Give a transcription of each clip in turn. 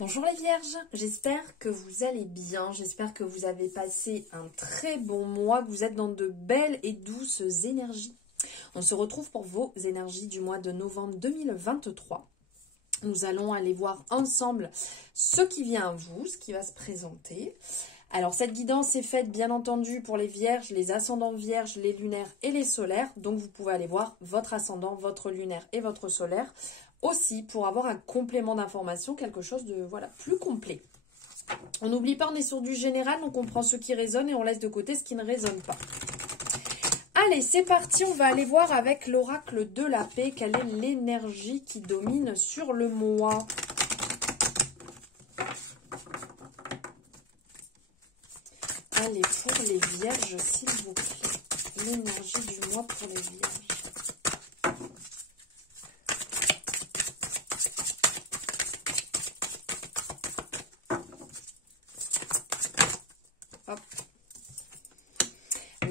Bonjour les vierges, j'espère que vous allez bien, j'espère que vous avez passé un très bon mois, que vous êtes dans de belles et douces énergies. On se retrouve pour vos énergies du mois de novembre 2023. Nous allons aller voir ensemble ce qui vient à vous, ce qui va se présenter. Alors cette guidance est faite bien entendu pour les vierges, les ascendants vierges, les lunaires et les solaires. Donc vous pouvez aller voir votre ascendant, votre lunaire et votre solaire. Aussi pour avoir un complément d'information, quelque chose de plus complet. On n'oublie pas, on est sur du général, donc on prend ce qui résonne et on laisse de côté ce qui ne résonne pas. Allez, c'est parti, on va aller voir avec l'oracle de la paix quelle est l'énergie qui domine sur le mois. Allez, pour les vierges, s'il vous plaît, l'énergie du mois pour les vierges.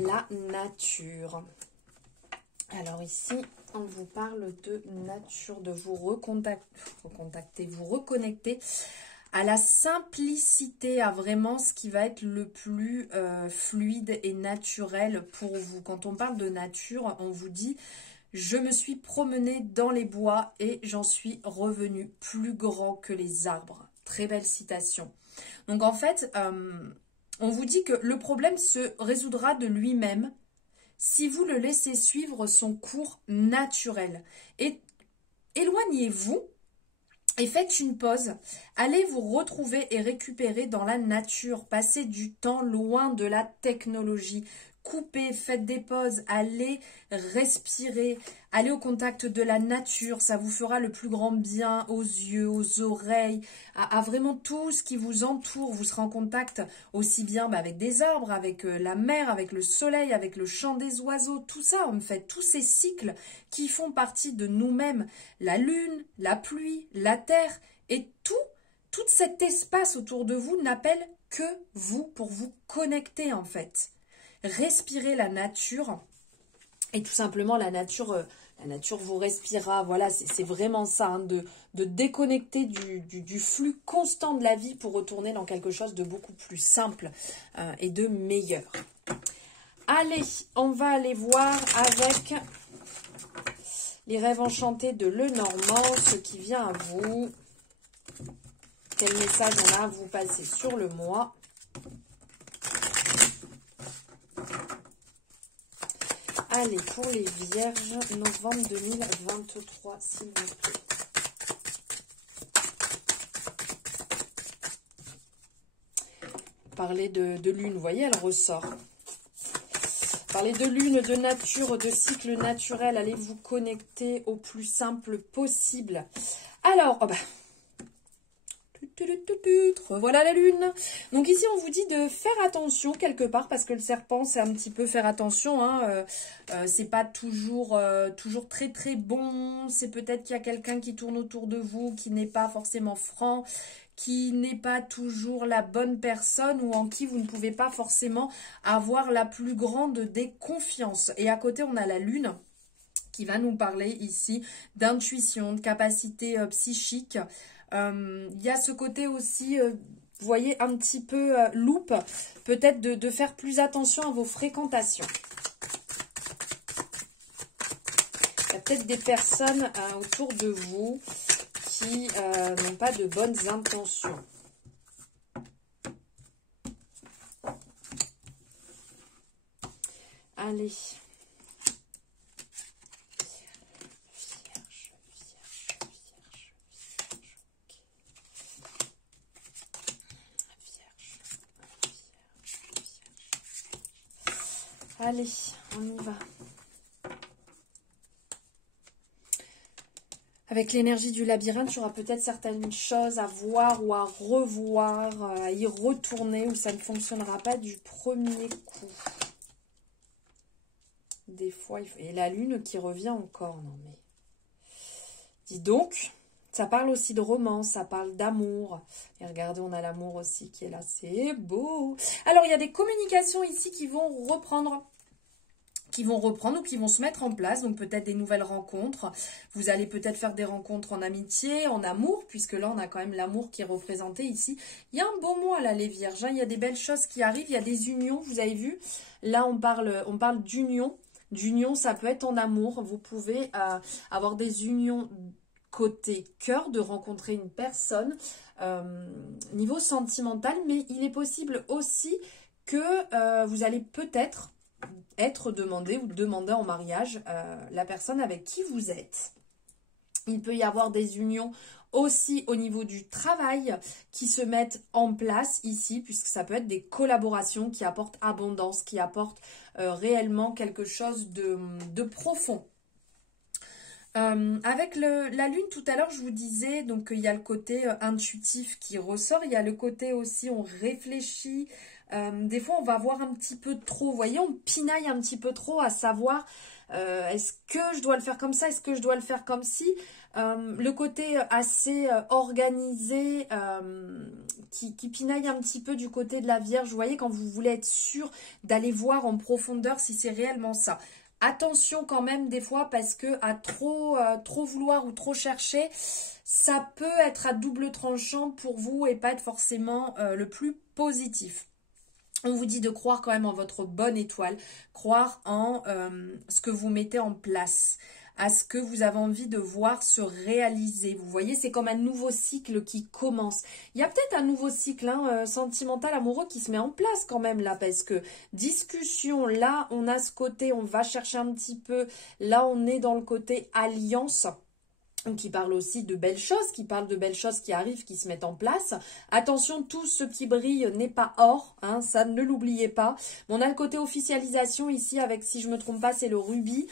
La nature. Alors ici, on vous parle de nature, de vous vous reconnecter à la simplicité, à vraiment ce qui va être le plus fluide et naturel pour vous. Quand on parle de nature, on vous dit « Je me suis promenée dans les bois et j'en suis revenue plus grand que les arbres ». Très belle citation. Donc en fait, on vous dit que le problème se résoudra de lui-même si vous le laissez suivre son cours naturel. Et éloignez-vous et faites une pause. Allez vous retrouver et récupérer dans la nature. Passez du temps loin de la technologie. Coupez, faites des pauses, allez respirer, allez au contact de la nature, ça vous fera le plus grand bien aux yeux, aux oreilles, à vraiment tout ce qui vous entoure. Vous serez en contact aussi bien avec des arbres, avec la mer, avec le soleil, avec le chant des oiseaux, tout ça en fait, tous ces cycles qui font partie de nous-mêmes, la lune, la pluie, la terre et tout cet espace autour de vous n'appelle que vous pour vous connecter en fait. Respirez la nature et tout simplement la nature vous respirera. Voilà, c'est vraiment ça, hein, de déconnecter du flux constant de la vie pour retourner dans quelque chose de beaucoup plus simple et de meilleur. Allez, on va aller voir avec les rêves enchantés de Lenormand, ce qui vient à vous. Quel message on a à vous passer sur le mois? Allez, pour les vierges, novembre 2023, s'il vous plaît. Parler de lune, vous voyez, elle ressort. Parler de lune, de nature, de cycle naturel. Allez vous connecter au plus simple possible. Alors, voilà la lune. Donc ici on vous dit de faire attention quelque part parce que le serpent c'est un petit peu faire attention, hein. C'est pas toujours très très bon. C'est peut-être qu'il y a quelqu'un qui tourne autour de vous qui n'est pas forcément franc, qui n'est pas toujours la bonne personne ou en qui vous ne pouvez pas forcément avoir la plus grande des confiances. Et à côté on a la lune qui va nous parler ici d'intuition, de capacité psychique. Il y a ce côté aussi, vous voyez, un petit peu loupe, peut-être de faire plus attention à vos fréquentations. Il y a peut-être des personnes autour de vous qui n'ont pas de bonnes intentions. Allez. Allez, on y va. Avec l'énergie du labyrinthe, il y aura peut-être certaines choses à voir ou à revoir, à y retourner, où ça ne fonctionnera pas du premier coup. Des fois, et la lune qui revient encore, non mais... Dis donc, ça parle aussi de romance, ça parle d'amour. Et regardez, on a l'amour aussi qui est là, c'est beau. Alors, il y a des communications ici qui vont reprendre, qui vont reprendre ou qui vont se mettre en place. Donc peut-être des nouvelles rencontres. Vous allez peut-être faire des rencontres en amitié, en amour, puisque là on a quand même l'amour qui est représenté ici. Il y a un beau mois là les vierges, hein. Il y a des belles choses qui arrivent, il y a des unions, vous avez vu. Là on parle d'union. D'union, ça peut être en amour. Vous pouvez avoir des unions côté cœur, de rencontrer une personne niveau sentimental, mais il est possible aussi que vous allez peut-être être demandé ou demander en mariage la personne avec qui vous êtes. Il peut y avoir des unions aussi au niveau du travail qui se mettent en place ici, puisque ça peut être des collaborations qui apportent abondance, qui apportent réellement quelque chose de profond. Avec la lune tout à l'heure, je vous disais, donc il y a le côté intuitif qui ressort, il y a le côté aussi on réfléchit, des fois on va voir un petit peu trop, vous voyez, on pinaille un petit peu trop à savoir est-ce que je dois le faire comme ça, est-ce que je dois le faire comme ci. Le côté assez organisé qui pinaille un petit peu du côté de la Vierge, vous voyez, quand vous voulez être sûr d'aller voir en profondeur si c'est réellement ça. Attention quand même des fois parce que à trop vouloir ou trop chercher, ça peut être à double tranchant pour vous et pas être forcément le plus positif. On vous dit de croire quand même en votre bonne étoile, croire en ce que vous mettez en place, à ce que vous avez envie de voir se réaliser. Vous voyez, c'est comme un nouveau cycle qui commence. Il y a peut-être un nouveau cycle sentimental, amoureux qui se met en place quand même là, parce que discussion, là on a ce côté, on va chercher un petit peu, là on est dans le côté alliance, qui parle aussi de belles choses, qui parle de belles choses qui arrivent, qui se mettent en place. Attention, tout ce qui brille n'est pas or, hein, ça ne l'oubliez pas. On a le côté officialisation ici avec, si je ne me trompe pas, c'est le rubis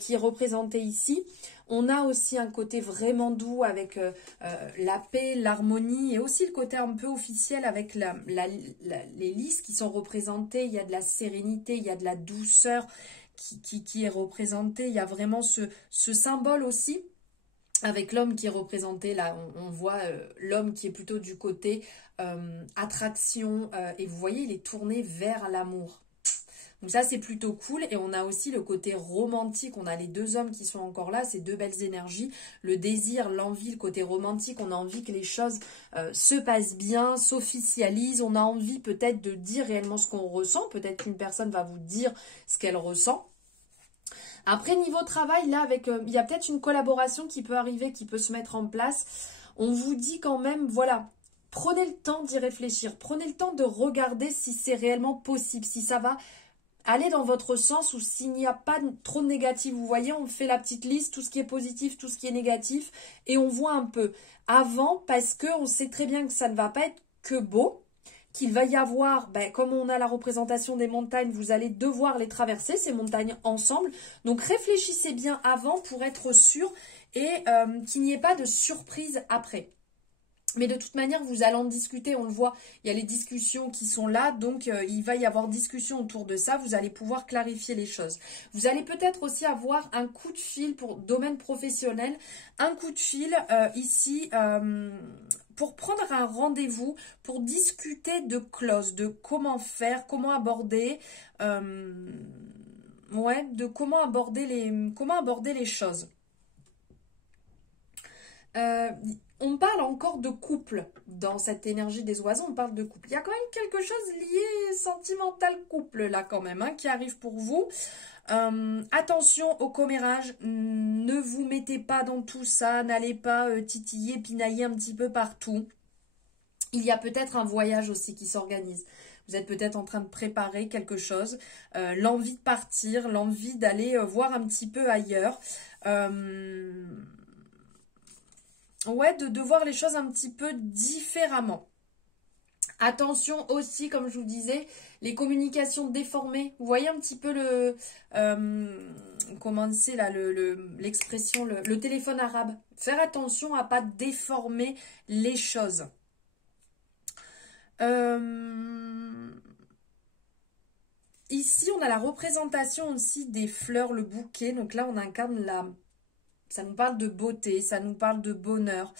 qui est représenté ici. On a aussi un côté vraiment doux avec la paix, l'harmonie et aussi le côté un peu officiel avec les lys qui sont représentés. Il y a de la sérénité, il y a de la douceur qui est représentée. Il y a vraiment ce symbole aussi. Avec l'homme qui est représenté, là, on voit l'homme qui est plutôt du côté attraction. Et vous voyez, il est tourné vers l'amour. Donc ça, c'est plutôt cool. Et on a aussi le côté romantique. On a les deux hommes qui sont encore là, ces deux belles énergies. Le désir, l'envie, le côté romantique. On a envie que les choses se passent bien, s'officialisent. On a envie peut-être de dire réellement ce qu'on ressent. Peut-être qu'une personne va vous dire ce qu'elle ressent. Après, niveau travail, là, il y a peut-être une collaboration qui peut arriver, qui peut se mettre en place. On vous dit quand même, voilà, prenez le temps d'y réfléchir. Prenez le temps de regarder si c'est réellement possible, si ça va aller dans votre sens ou s'il n'y a pas trop de négatif. Vous voyez, on fait la petite liste, tout ce qui est positif, tout ce qui est négatif, et on voit un peu avant, parce qu'on sait très bien que ça ne va pas être que beau. Qu'il va y avoir, comme on a la représentation des montagnes, vous allez devoir les traverser, ces montagnes ensemble. Donc réfléchissez bien avant pour être sûr et qu'il n'y ait pas de surprise après. Mais de toute manière, vous allez en discuter, on le voit, il y a les discussions qui sont là, donc il va y avoir discussion autour de ça, vous allez pouvoir clarifier les choses. Vous allez peut-être aussi avoir un coup de fil pour domaine professionnel, un coup de fil ici pour prendre un rendez-vous, pour discuter de clauses, de comment faire, comment aborder, de comment aborder les choses. On parle encore de couple dans cette énergie des oiseaux, on parle de couple. Il y a quand même quelque chose lié sentimental couple là quand même qui arrive pour vous. Attention au commérage, ne vous mettez pas dans tout ça, n'allez pas titiller, pinailler un petit peu partout. Il y a peut-être un voyage aussi qui s'organise. Vous êtes peut-être en train de préparer quelque chose, l'envie de partir, l'envie d'aller voir un petit peu ailleurs. De voir les choses un petit peu différemment. Attention aussi, comme je vous disais, les communications déformées. Vous voyez un petit peu comment c'est là, l'expression, le téléphone arabe. Faire attention à ne pas déformer les choses. Ici, on a la représentation aussi des fleurs, le bouquet. Donc là, on incarne ça nous parle de beauté, ça nous parle de bonheur.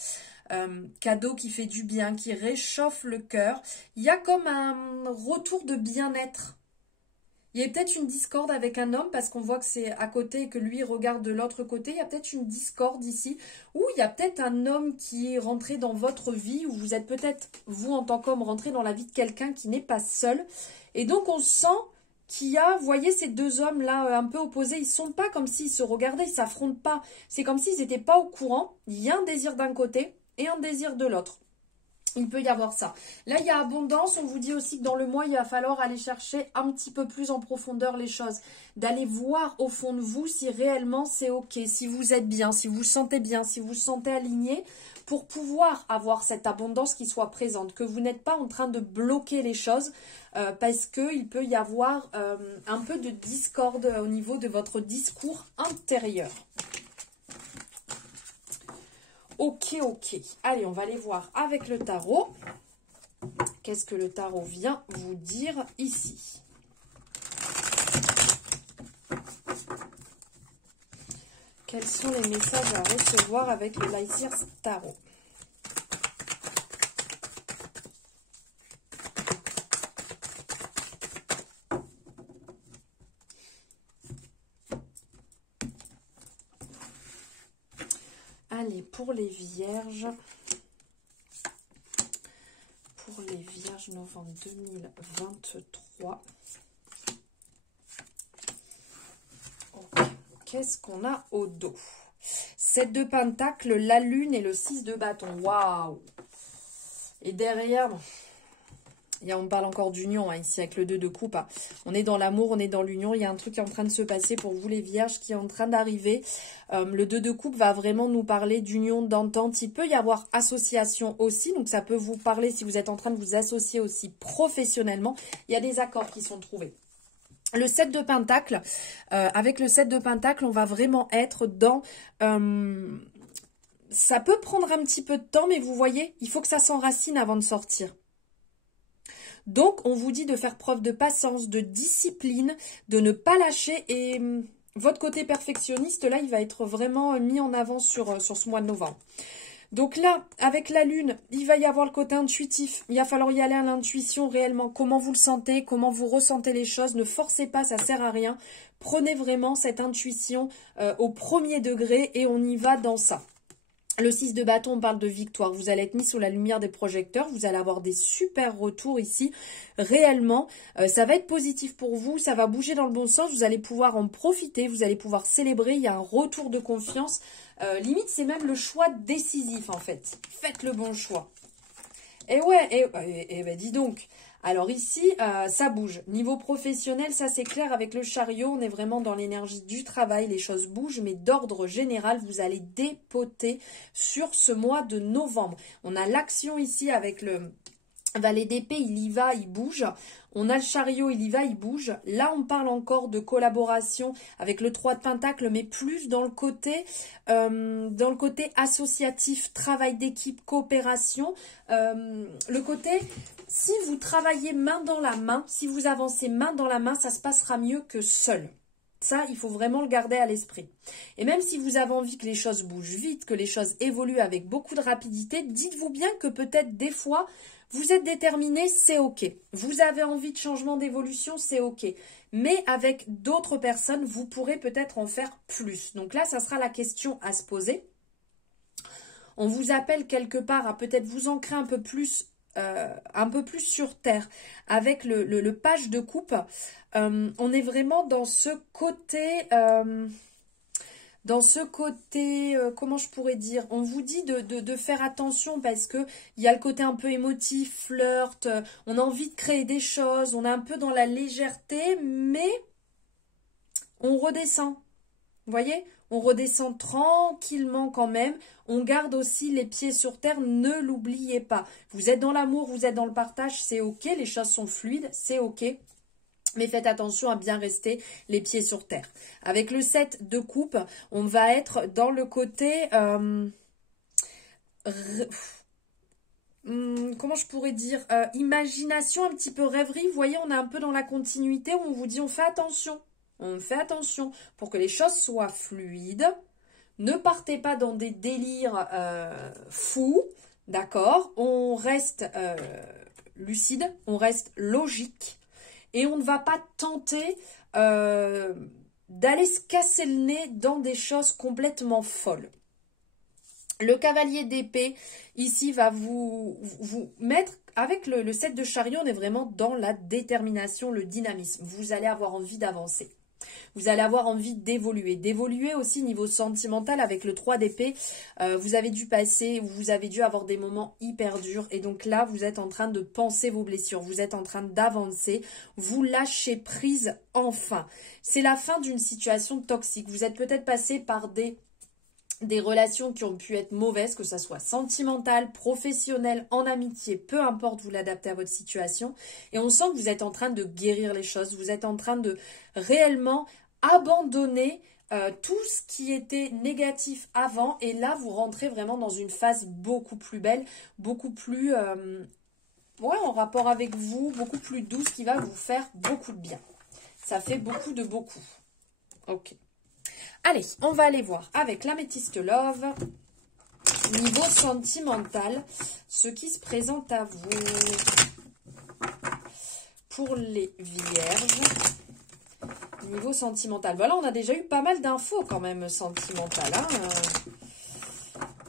Cadeau qui fait du bien, qui réchauffe le cœur. Il y a comme un retour de bien-être. Il Il y a peut-être une discorde avec un homme parce qu'on voit que c'est à côté et que lui regarde de l'autre côté. Il y a peut-être une discorde ici. Ou il y a peut-être un homme qui est rentré dans votre vie ou vous êtes peut-être, vous en tant qu'homme, rentré dans la vie de quelqu'un qui n'est pas seul. Et donc on sent qu'il y a, vous voyez, ces deux hommes-là un peu opposés. Ils ne sont pas comme s'ils se regardaient, ils ne s'affrontent pas. C'est comme s'ils n'étaient pas au courant. Il y a un désir d'un côté et un désir de l'autre. Il peut y avoir ça. Là, il y a abondance. On vous dit aussi que dans le mois, il va falloir aller chercher un petit peu plus en profondeur les choses. D'aller voir au fond de vous si réellement c'est OK, si vous êtes bien, si vous vous sentez bien, si vous vous sentez aligné, pour pouvoir avoir cette abondance qui soit présente. Que vous n'êtes pas en train de bloquer les choses parce qu'il peut y avoir un peu de discorde au niveau de votre discours intérieur. Ok, ok. Allez, on va aller voir avec le tarot. Qu'est-ce que le tarot vient vous dire ici? Quels sont les messages à recevoir avec le Lightyear Tarot? Allez, pour les vierges, novembre 2023. Okay. Qu'est-ce qu'on a au dos? 7 de Pentacle, la Lune et le 6 de bâton. Waouh! Et derrière, on parle encore d'union ici avec le 2 de coupe. On est dans l'amour, on est dans l'union. Il y a un truc qui est en train de se passer pour vous les vierges qui est en train d'arriver. Le 2 de coupe va vraiment nous parler d'union, d'entente. Il peut y avoir association aussi. Donc ça peut vous parler si vous êtes en train de vous associer aussi professionnellement. Il y a des accords qui sont trouvés. Le 7 de Pentacle, avec le 7 de Pentacle, on va vraiment être dans... ça peut prendre un petit peu de temps, mais vous voyez, il faut que ça s'enracine avant de sortir. Donc, on vous dit de faire preuve de patience, de discipline, de ne pas lâcher. Et votre côté perfectionniste, là, il va être vraiment mis en avant sur ce mois de novembre. Donc là, avec la Lune, il va y avoir le côté intuitif. Il va falloir y aller à l'intuition réellement. Comment vous le sentez, comment vous ressentez les choses. Ne forcez pas, ça sert à rien. Prenez vraiment cette intuition au premier degré et on y va dans ça. Le 6 de bâton, on parle de victoire. Vous allez être mis sous la lumière des projecteurs. Vous allez avoir des super retours ici. Réellement, ça va être positif pour vous. Ça va bouger dans le bon sens. Vous allez pouvoir en profiter. Vous allez pouvoir célébrer. Il y a un retour de confiance. Limite, c'est même le choix décisif en fait. Faites le bon choix. Et ouais, ben dis donc. Alors ici, ça bouge. Niveau professionnel, ça c'est clair avec le chariot. On est vraiment dans l'énergie du travail. Les choses bougent, mais d'ordre général, vous allez dépoter sur ce mois de novembre. On a l'action ici avec le valet d'épée. Il y va, il bouge. On a le chariot, il y va, il bouge. Là, on parle encore de collaboration avec le 3 de Pentacle, mais plus dans le côté associatif, travail d'équipe, coopération. Le côté, si vous travaillez main dans la main, si vous avancez main dans la main, ça se passera mieux que seul. Ça, il faut vraiment le garder à l'esprit. Et même si vous avez envie que les choses bougent vite, que les choses évoluent avec beaucoup de rapidité, dites-vous bien que peut-être des fois, vous êtes déterminé, c'est OK. Vous avez envie de changement d'évolution, c'est OK. Mais avec d'autres personnes, vous pourrez peut-être en faire plus. Donc là, ça sera la question à se poser. On vous appelle quelque part à peut-être vous ancrer un peu plus sur terre. Avec le page de coupe, on est vraiment dans ce côté... comment je pourrais dire, on vous dit de faire attention parce que il y a le côté un peu émotif, flirt, on a envie de créer des choses, on est un peu dans la légèreté, mais on redescend. Vous voyez, on redescend tranquillement quand même. On garde aussi les pieds sur terre, ne l'oubliez pas. Vous êtes dans l'amour, vous êtes dans le partage, c'est OK, les choses sont fluides, c'est OK. Mais faites attention à bien rester les pieds sur terre. Avec le 7 de coupe, on va être dans le côté... comment je pourrais dire, imagination, un petit peu rêverie. Vous voyez, on est un peu dans la continuité où on vous dit on fait attention. On fait attention pour que les choses soient fluides. Ne partez pas dans des délires fous, d'accord? On reste lucide, on reste logique. et on ne va pas tenter d'aller se casser le nez dans des choses complètement folles. Le cavalier d'épée, ici, va vous mettre, avec le 7 de chariot, on est vraiment dans la détermination, le dynamisme. Vous allez avoir envie d'avancer. Vous allez avoir envie d'évoluer aussi niveau sentimental avec le 3 d'épée. Vous avez dû passer, vous avez dû avoir des moments hyper durs. Et donc là, vous êtes en train de penser vos blessures. Vous êtes en train d'avancer. Vous lâchez prise enfin. C'est la fin d'une situation toxique. Vous êtes peut-être passé par des relations qui ont pu être mauvaises, que ça soit sentimentale, professionnelle, en amitié, peu importe, vous l'adaptez à votre situation. Et on sent que vous êtes en train de guérir les choses, vous êtes en train de réellement abandonner tout ce qui était négatif avant. Et là, vous rentrez vraiment dans une phase beaucoup plus belle, beaucoup plus, en rapport avec vous, beaucoup plus douce, qui va vous faire beaucoup de bien. Ça fait beaucoup de beaucoup. Ok. Allez, on va aller voir avec l'améthyste Love, niveau sentimental, ce qui se présente à vous. Pour les vierges, niveau sentimental. Voilà, on a déjà eu pas mal d'infos quand même sentimentales. Hein.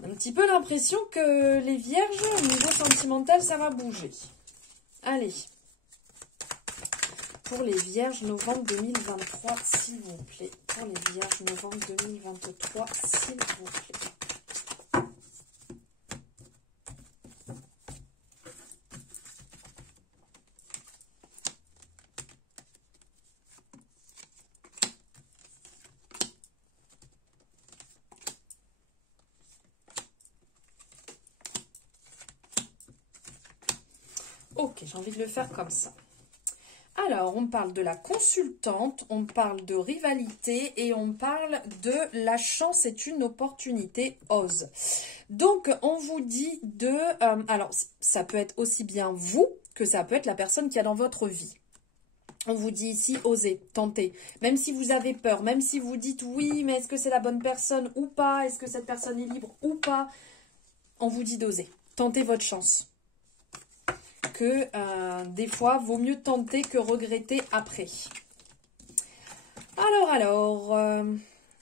Un petit peu l'impression que les vierges, niveau sentimental, ça va bouger. Allez. Pour les vierges, novembre 2023, s'il vous plaît. Pour les vierges, novembre 2023, s'il vous plaît. Ok, j'ai envie de le faire comme ça. Alors, on parle de la consultante, on parle de rivalité et on parle de la chance est une opportunité, ose. Donc, on vous dit de... alors, ça peut être aussi bien vous que ça peut être la personne qui est dans votre vie. On vous dit ici, osez, tentez. Même si vous avez peur, même si vous dites oui, mais est-ce que c'est la bonne personne ou pas? Est-ce que cette personne est libre ou pas? On vous dit d'oser. Tentez votre chance. Que des fois, vaut mieux tenter que regretter après. Alors,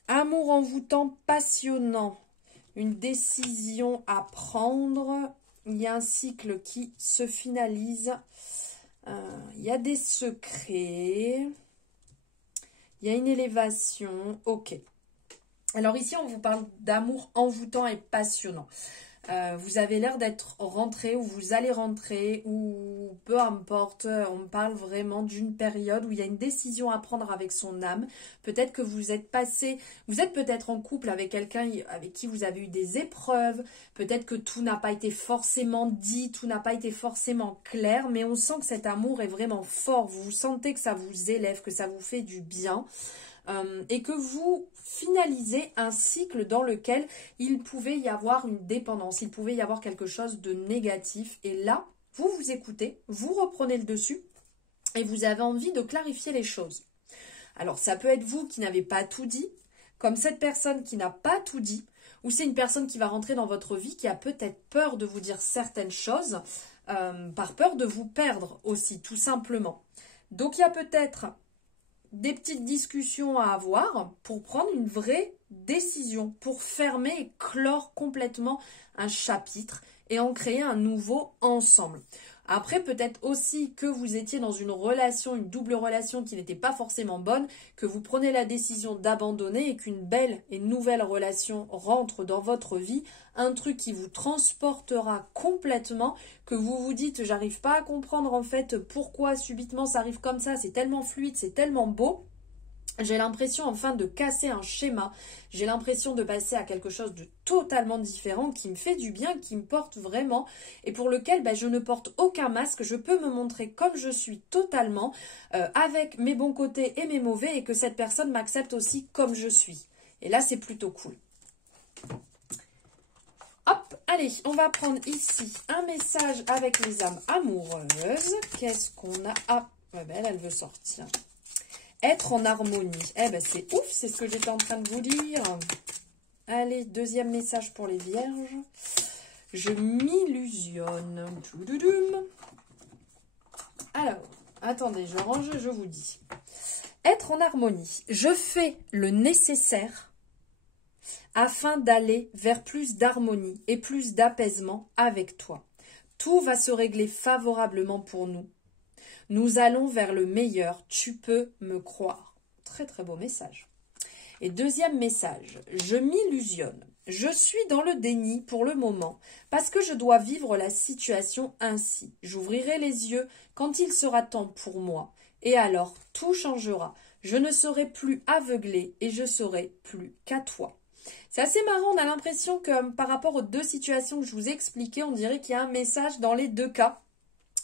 amour envoûtant, passionnant, une décision à prendre, il y a un cycle qui se finalise, il y a des secrets, il y a une élévation, ok. Alors ici, on vous parle d'amour envoûtant et passionnant. Vous avez l'air d'être rentré ou vous allez rentrer ou peu importe, on parle vraiment d'une période où il y a une décision à prendre avec son âme. Peut-être que vous êtes peut-être en couple avec quelqu'un avec qui vous avez eu des épreuves, peut-être que tout n'a pas été forcément dit, tout n'a pas été forcément clair, mais on sent que cet amour est vraiment fort, vous sentez que ça vous élève, que ça vous fait du bien. Et que vous finalisez un cycle dans lequel il pouvait y avoir une dépendance, il pouvait y avoir quelque chose de négatif. Et là, vous vous écoutez, vous reprenez le dessus et vous avez envie de clarifier les choses. Alors, ça peut être vous qui n'avez pas tout dit, comme cette personne qui n'a pas tout dit, ou c'est une personne qui va rentrer dans votre vie qui a peut-être peur de vous dire certaines choses, par peur de vous perdre aussi, tout simplement. Donc, il y a peut-être des petites discussions à avoir pour prendre une vraie décision, pour fermer et clore complètement un chapitre et en créer un nouveau ensemble. Après, peut-être aussi que vous étiez dans une relation, une double relation qui n'était pas forcément bonne, que vous prenez la décision d'abandonner et qu'une belle et nouvelle relation rentre dans votre vie, un truc qui vous transportera complètement, que vous vous dites, j'arrive pas à comprendre en fait pourquoi subitement ça arrive comme ça, c'est tellement fluide, c'est tellement beau. J'ai l'impression enfin de casser un schéma, j'ai l'impression de passer à quelque chose de totalement différent qui me fait du bien, qui me porte vraiment et pour lequel je ne porte aucun masque, je peux me montrer comme je suis totalement avec mes bons côtés et mes mauvais et que cette personne m'accepte aussi comme je suis. Et là c'est plutôt cool. Hop, allez, on va prendre ici un message avec les âmes amoureuses. Qu'est-ce qu'on a? Ah, elle veut sortir. Être en harmonie. C'est ouf, c'est ce que j'étais en train de vous dire. Allez, deuxième message pour les vierges. Je m'illusionne. Alors, attendez, je range, je vous dis. Être en harmonie. Je fais le nécessaire afin d'aller vers plus d'harmonie et plus d'apaisement avec toi. Tout va se régler favorablement pour nous. Nous allons vers le meilleur, tu peux me croire. Très très beau message. Et deuxième message, je m'illusionne. Je suis dans le déni pour le moment parce que je dois vivre la situation ainsi. J'ouvrirai les yeux quand il sera temps pour moi et alors tout changera. Je ne serai plus aveuglée et je serai plus qu'à toi. C'est assez marrant, on a l'impression que par rapport aux deux situations que je vous ai expliquées, on dirait qu'il y a un message dans les deux cas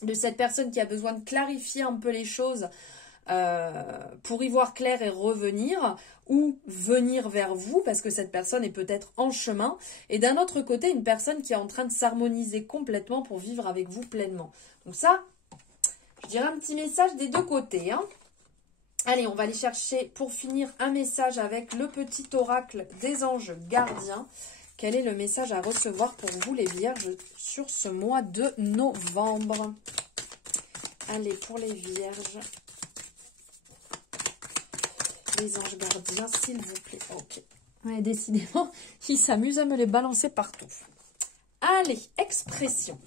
de cette personne qui a besoin de clarifier un peu les choses pour y voir clair et revenir ou venir vers vous parce que cette personne est peut-être en chemin et d'un autre côté une personne qui est en train de s'harmoniser complètement pour vivre avec vous pleinement. Donc ça, je dirais un petit message des deux côtés. Hein. Allez, on va aller chercher pour finir un message avec le petit oracle des anges gardiens. Quel est le message à recevoir pour vous les vierges sur ce mois de novembre? Allez, pour les vierges. Les anges gardiens, s'il vous plaît. Ok. Ouais, décidément, ils s'amusent à me les balancer partout. Allez, expression.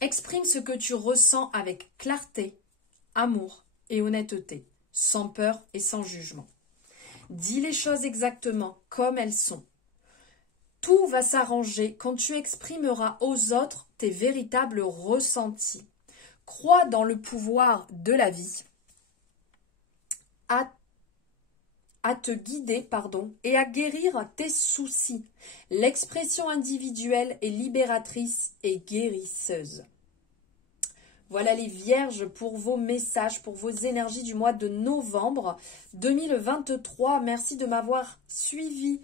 Exprime ce que tu ressens avec clarté, amour et honnêteté, sans peur et sans jugement. Dis les choses exactement comme elles sont. Tout va s'arranger quand tu exprimeras aux autres tes véritables ressentis. Crois dans le pouvoir de la vie. À te guider, et à guérir tes soucis. L'expression individuelle est libératrice et guérisseuse. Voilà les vierges pour vos messages, pour vos énergies du mois de novembre 2023. Merci de m'avoir suivi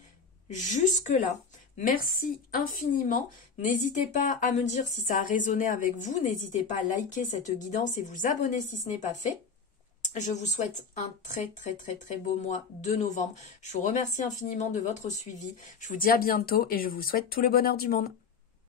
jusque-là. Merci infiniment. N'hésitez pas à me dire si ça a résonné avec vous. N'hésitez pas à liker cette guidance et vous abonner si ce n'est pas fait. Je vous souhaite un très beau mois de novembre. Je vous remercie infiniment de votre suivi. Je vous dis à bientôt et je vous souhaite tout le bonheur du monde.